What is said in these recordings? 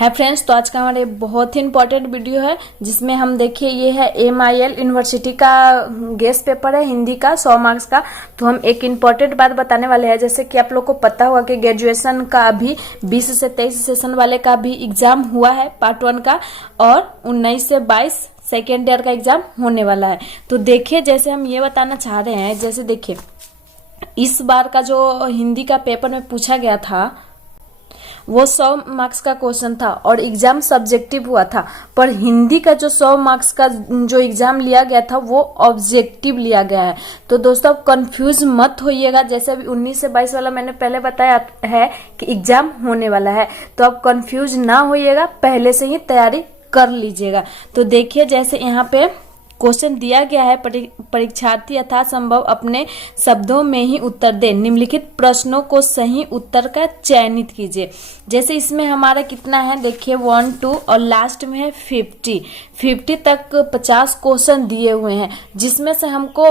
है फ्रेंड्स, तो आज का हमारे बहुत ही इंपॉर्टेंट वीडियो है जिसमें हम देखिए ये है MIL यूनिवर्सिटी का गेस्ट पेपर है हिंदी का 100 मार्क्स का। तो हम एक इम्पॉर्टेंट बात बताने वाले हैं, जैसे कि आप लोग को पता होगा कि ग्रेजुएशन का अभी 20 से 23 सेशन वाले का भी एग्जाम हुआ है पार्ट 1 का, और 19 से 22 सेकेंड ईयर का एग्जाम होने वाला है। तो देखिए जैसे हम ये बताना चाह रहे हैं, जैसे देखिए इस बार का जो हिंदी का पेपर में पूछा गया था वो 100 मार्क्स का क्वेश्चन था और एग्जाम सब्जेक्टिव हुआ था, पर हिंदी का जो 100 मार्क्स का जो एग्जाम लिया गया था वो ऑब्जेक्टिव लिया गया है। तो दोस्तों अब कंफ्यूज मत होइएगा, जैसे अभी 19 से 22 वाला मैंने पहले बताया है कि एग्जाम होने वाला है, तो अब कंफ्यूज ना होइएगा, पहले से ही तैयारी कर लीजिएगा। तो देखिए जैसे यहाँ पे क्वेश्चन दिया गया है, परीक्षार्थी यथासंभव अपने शब्दों में ही उत्तर दे, निम्नलिखित प्रश्नों को सही उत्तर का चयनित कीजिए। जैसे इसमें हमारा कितना है देखिए 1 2 और लास्ट में है 50 तक 50 क्वेश्चन दिए हुए हैं, जिसमें से हमको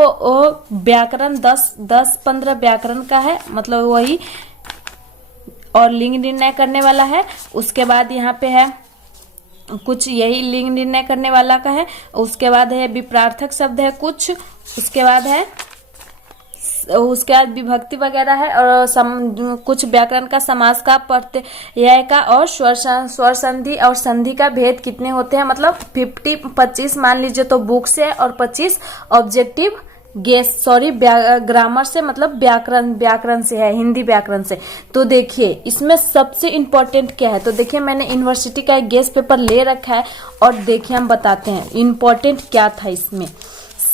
व्याकरण 10-15 व्याकरण का है, मतलब वही, और लिंग निर्णय करने वाला है। उसके बाद यहाँ पे है कुछ यही लिंग निर्णय करने वाला का है। उसके बाद है विपरार्थक शब्द है कुछ, उसके बाद विभक्ति वगैरह है, और कुछ व्याकरण का, समास का, प्रत्यय का, और स्वर संधि और संधि का भेद कितने होते हैं, मतलब 25 मान लीजिए तो बुक से, और 25 ऑब्जेक्टिव ग्रामर से, मतलब व्याकरण से है, हिंदी व्याकरण से। तो देखिए इसमें सबसे इंपॉर्टेंट क्या है, तो देखिए मैंने यूनिवर्सिटी का एक गेस्ट पेपर ले रखा है और देखिए हम बताते हैं इंपॉर्टेंट क्या था इसमें।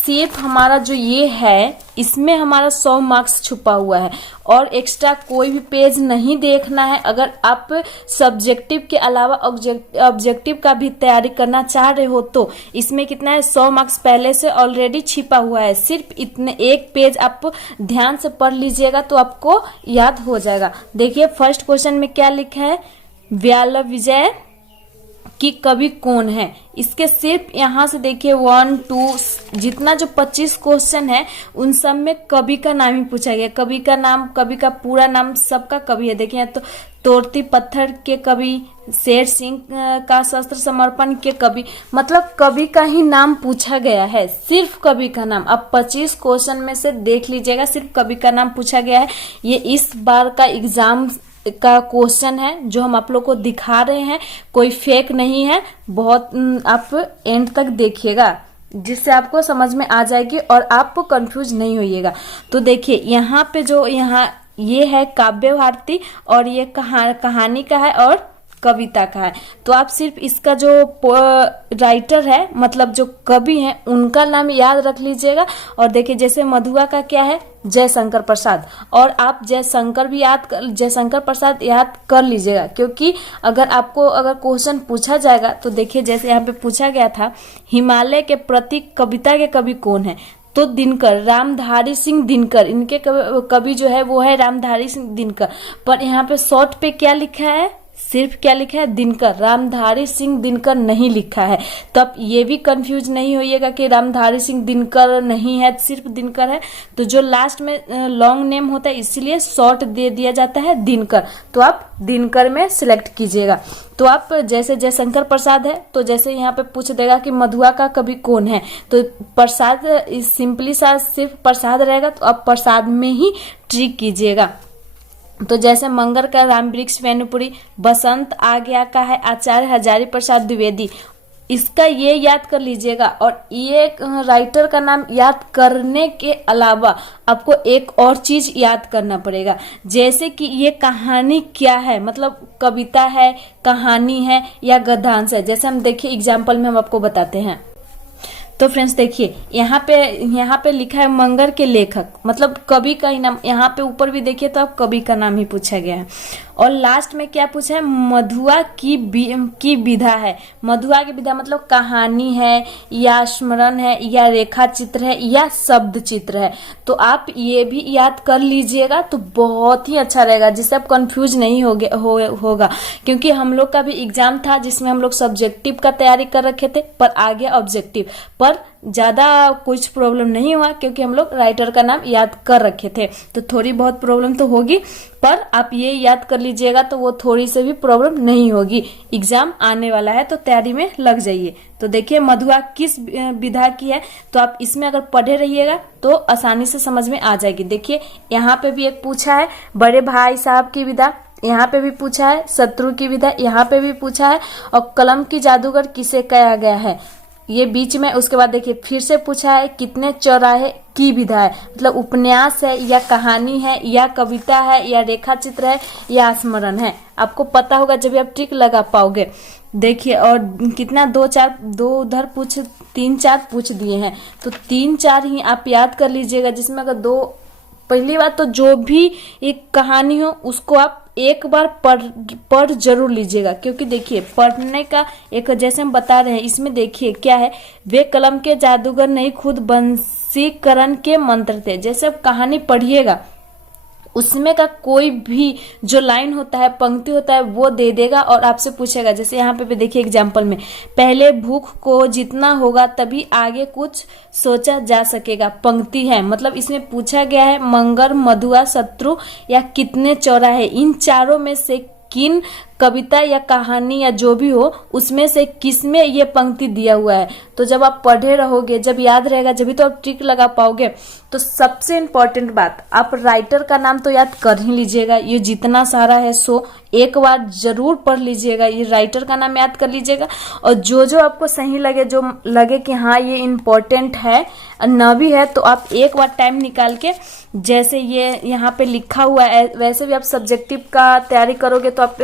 सिर्फ हमारा जो ये है इसमें हमारा 100 मार्क्स छुपा हुआ है और एक्स्ट्रा कोई भी पेज नहीं देखना है। अगर आप सब्जेक्टिव के अलावा ऑब्जेक्टिव का भी तैयारी करना चाह रहे हो तो इसमें कितना है 100 मार्क्स पहले से ऑलरेडी छिपा हुआ है। सिर्फ इतने एक पेज आप ध्यान से पढ़ लीजिएगा तो आपको याद हो जाएगा। देखिए फर्स्ट क्वेश्चन में क्या लिखा है, व्याल विजय कि कवि कौन है। इसके सिर्फ यहाँ से देखिए 1 2 जितना जो 25 क्वेश्चन है उन सब में कवि का नाम ही पूछा गया। कवि का नाम, कवि का पूरा नाम, सबका कवि है। देखिए तो तोरती पत्थर के कवि, शेर सिंह का शस्त्र समर्पण के कवि, मतलब कवि का ही नाम पूछा गया है, सिर्फ कवि का नाम। अब 25 क्वेश्चन में से देख लीजिएगा, सिर्फ कवि का नाम पूछा गया है। ये इस बार का एग्जाम का क्वेश्चन है जो हम आप लोग को दिखा रहे हैं, कोई फेक नहीं है। बहुत आप एंड तक देखिएगा जिससे आपको समझ में आ जाएगी और आप कंफ्यूज नहीं होइएगा। तो देखिए यहाँ पे जो ये है काव्य भारती, और ये कहानी का है और कविता का है। तो आप सिर्फ इसका जो राइटर है, मतलब जो कवि हैं, उनका नाम याद रख लीजिएगा। और देखिए जैसे मधुआ का क्या है, जयशंकर प्रसाद, और आप जयशंकर प्रसाद याद कर लीजिएगा, क्योंकि अगर क्वेश्चन पूछा जाएगा तो देखिए जैसे यहाँ पे पूछा गया था हिमालय के प्रतीक कविता के कवि कौन है, तो दिनकर, रामधारी सिंह दिनकर, इनके कवि जो है वो है रामधारी सिंह दिनकर। पर यहाँ पे शॉर्ट पे क्या लिखा है, सिर्फ क्या लिखा है, दिनकर, रामधारी सिंह दिनकर नहीं लिखा है। तब ये भी कंफ्यूज नहीं होइएगा कि रामधारी सिंह दिनकर नहीं है, सिर्फ दिनकर है। तो जो लास्ट में लॉन्ग नेम होता है इसीलिए शॉर्ट दे दिया जाता है दिनकर, तो आप दिनकर में सिलेक्ट कीजिएगा। तो आप जैसे जयशंकर प्रसाद है तो जैसे यहाँ पे पूछ देगा कि मधुआ का कवि कौन है, तो प्रसाद सिंपली सा सिर्फ प्रसाद रहेगा, तो आप प्रसाद में ही ट्रिक कीजिएगा। तो जैसे मंगर का राम वृक्ष वेणुपुरी, बसंत आ गया का है आचार्य हजारी प्रसाद द्विवेदी, इसका ये याद कर लीजिएगा। और ये राइटर का नाम याद करने के अलावा आपको एक और चीज याद करना पड़ेगा, जैसे कि ये कहानी क्या है, मतलब कविता है, कहानी है या गद्यांश है। जैसे हम देखिए एग्जाम्पल में हम आपको बताते हैं। तो फ्रेंड्स देखिए यहाँ पे लिखा है मंगर के लेखक, मतलब कवि का ही नाम। यहाँ पे ऊपर भी देखिए तो अब कवि का नाम ही पूछा गया है। और लास्ट में क्या पूछा है, मधुआ की विधा है। मधुआ की विधा मतलब कहानी है या स्मरण है या रेखा चित्र है या शब्द चित्र है। तो आप ये भी याद कर लीजिएगा तो बहुत ही अच्छा रहेगा, जिससे आप कंफ्यूज नहीं होगा। क्योंकि हम लोग का भी एग्जाम था जिसमें हम लोग सब्जेक्टिव का तैयारी कर रखे थे, पर आ गया ऑब्जेक्टिव, पर ज्यादा कुछ प्रॉब्लम नहीं हुआ क्योंकि हम लोग राइटर का नाम याद कर रखे थे। तो थोड़ी बहुत प्रॉब्लम तो होगी, पर आप ये याद कर लीजिएगा तो वो थोड़ी से भी प्रॉब्लम नहीं होगी। एग्जाम आने वाला है तो तैयारी में लग जाइए। तो देखिए मधुआ किस विधा की है, तो आप इसमें अगर पढ़े रहिएगा तो आसानी से समझ में आ जाएगी। देखिए यहाँ पे भी एक पूछा है बड़े भाई साहब की विधा, यहाँ पे भी पूछा है शत्रु की विधा, यहाँ पे भी पूछा है और कलम की जादूगर किसे कहा गया है, ये बीच में। उसके बाद देखिए फिर से पूछा है कितने चौराहे की विधा है, मतलब उपन्यास है या कहानी है या कविता है या रेखा चित्र है या स्मरण है। आपको पता होगा जब आप ट्रिक लगा पाओगे। देखिए और कितना दो उधर पूछ 3-4 पूछ दिए हैं, तो 3-4 ही आप याद कर लीजिएगा, जिसमें अगर दो, पहली बात तो जो भी एक कहानी हो उसको आप एक बार पढ़ जरूर लीजिएगा, क्योंकि देखिए पढ़ने का एक, जैसे हम बता रहे हैं इसमें देखिए क्या है, वे कलम के जादूगर नहीं खुद बंसीकरण के मंत्र थे। जैसे आप कहानी पढ़िएगा उसमें का कोई भी जो लाइन होता है, पंक्ति होता है, वो दे देगा और आपसे पूछेगा। जैसे यहाँ पे भी देखिए एग्जाम्पल में, पहले भूख को जितना होगा तभी आगे कुछ सोचा जा सकेगा, पंक्ति है। मतलब इसमें पूछा गया है मंगर, मधुआ, शत्रु या कितने चौराहे, इन चारों में से किन कविता या कहानी या जो भी हो उसमें से किसमें ये पंक्ति दिया हुआ है। तो जब आप पढ़े रहोगे, जब याद रहेगा, जब भी तो आप ट्रिक लगा पाओगे। तो सबसे इम्पोर्टेंट बात, आप राइटर का नाम तो याद कर ही लीजिएगा, ये जितना सारा है सो एक बार जरूर पढ़ लीजिएगा, ये राइटर का नाम याद कर लीजिएगा। और जो आपको सही लगे, जो लगे कि हाँ ये इम्पोर्टेंट है न भी है, तो आप एक बार टाइम निकाल के, जैसे ये यहाँ पे लिखा हुआ है वैसे भी आप सब्जेक्टिव का तैयारी करोगे तो आप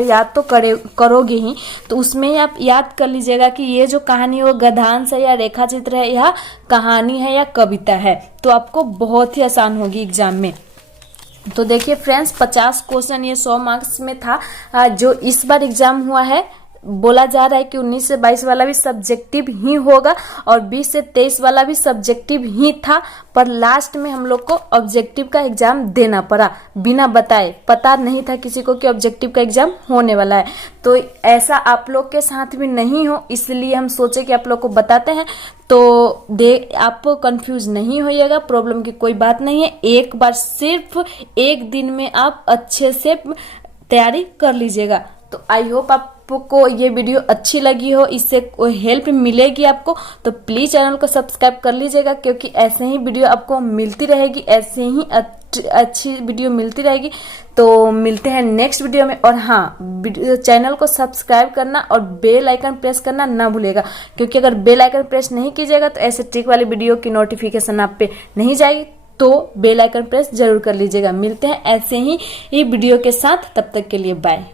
याद तो करोगे ही, तो उसमें ही आप याद कर लीजिएगा कि ये जो कहानी है वो गद्यांश है या रेखा चित्र है या कहानी है या कविता है। तो आपको बहुत ही आसान होगी एग्जाम में। तो देखिए फ्रेंड्स 50 क्वेश्चन ये 100 मार्क्स में था। जो इस बार एग्जाम हुआ है, बोला जा रहा है कि 19 से 22 वाला भी सब्जेक्टिव ही होगा और 20 से 23 वाला भी सब्जेक्टिव ही था, पर लास्ट में हम लोग को ऑब्जेक्टिव का एग्जाम देना पड़ा बिना बताए। पता नहीं था किसी को कि ऑब्जेक्टिव का एग्जाम होने वाला है। तो ऐसा आप लोग के साथ भी नहीं हो, इसलिए हम सोचे कि आप लोग को बताते हैं। तो आप कंफ्यूज नहीं होइएगा, प्रॉब्लम की कोई बात नहीं है। एक बार सिर्फ एक दिन में आप अच्छे से तैयारी कर लीजिएगा। तो आई होप आपको ये वीडियो अच्छी लगी हो, इससे कोई हेल्प मिलेगी आपको, तो प्लीज चैनल को सब्सक्राइब कर लीजिएगा, क्योंकि ऐसे ही वीडियो आपको मिलती रहेगी, ऐसे ही अच्छी वीडियो मिलती रहेगी। तो मिलते हैं नेक्स्ट वीडियो में। और हाँ, चैनल को सब्सक्राइब करना और बेल आइकन प्रेस करना ना भूलेगा, क्योंकि अगर बेल आइकन प्रेस नहीं कीजिएगा तो ऐसे ट्रिक वाली वीडियो की नोटिफिकेशन आप पे नहीं जाएगी। तो बेल आइकन प्रेस जरूर कर लीजिएगा। मिलते हैं ऐसे ही वीडियो के साथ, तब तक के लिए बाय।